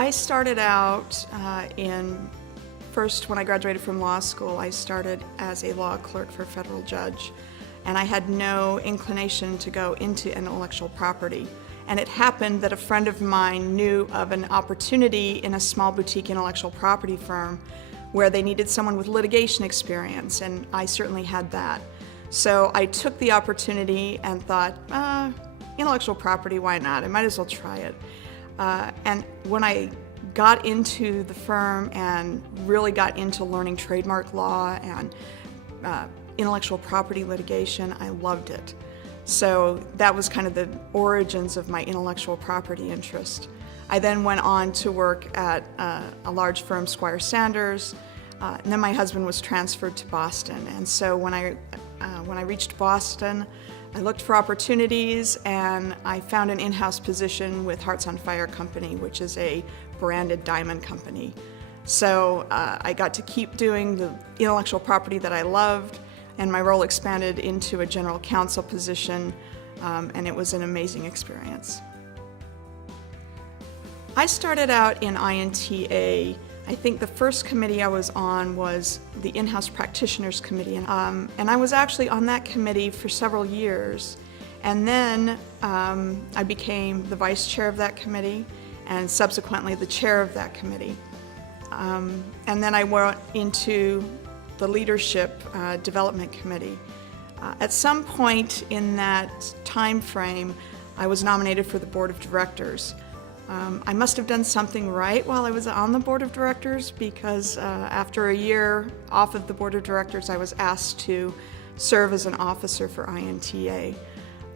I started out first when I graduated from law school, I started as a law clerk for a federal judge, and I had no inclination to go into intellectual property. And it happened that a friend of mine knew of an opportunity in a small boutique intellectual property firm where they needed someone with litigation experience, and I certainly had that. So I took the opportunity and thought, intellectual property, why not? I might as well try it. And when I got into the firm and really got into learning trademark law and intellectual property litigation, I loved it. So that was kind of the origins of my intellectual property interest. I then went on to work at a large firm, Squire Sanders, and then my husband was transferred to Boston. And so when I reached Boston, I looked for opportunities, and I found an in-house position with Hearts on Fire Company, which is a branded diamond company. So I got to keep doing the intellectual property that I loved, and my role expanded into a general counsel position, and it was an amazing experience. I started out in INTA. I think the first committee I was on was the In-House Practitioners Committee, and I was actually on that committee for several years. And then I became the vice chair of that committee and subsequently the chair of that committee. And then I went into the Leadership Development Committee. At some point in that time frame, I was nominated for the board of directors. I must have done something right while I was on the board of directors, because after a year off of the board of directors, I was asked to serve as an officer for INTA.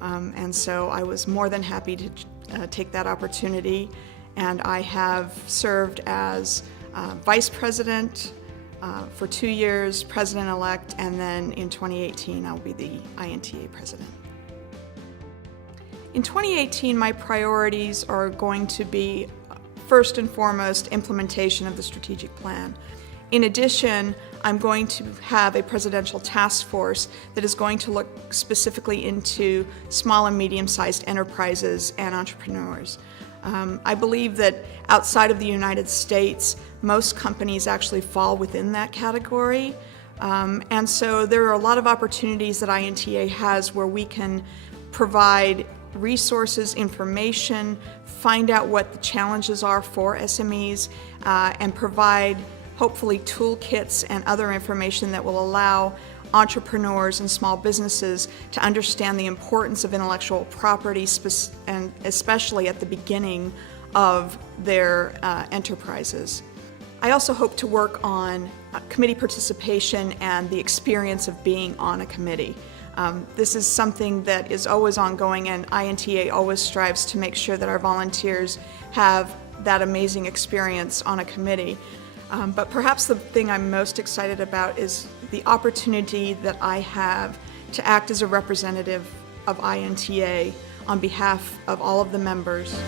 And so I was more than happy to take that opportunity, and I have served as vice president for 2 years, president-elect, and then in 2018 I'll be the INTA president. In 2018, my priorities are going to be, first and foremost, implementation of the strategic plan. In addition, I'm going to have a presidential task force that is going to look specifically into small and medium-sized enterprises and entrepreneurs. I believe that outside of the United States, most companies actually fall within that category. And so there are a lot of opportunities that INTA has where we can provide resources, information, find out what the challenges are for SMEs, and provide hopefully toolkits and other information that will allow entrepreneurs and small businesses to understand the importance of intellectual property, and especially at the beginning of their enterprises. I also hope to work on committee participation and the experience of being on a committee. This is something that is always ongoing, and INTA always strives to make sure that our volunteers have that amazing experience on a committee. But perhaps the thing I'm most excited about is the opportunity that I have to act as a representative of INTA on behalf of all of the members.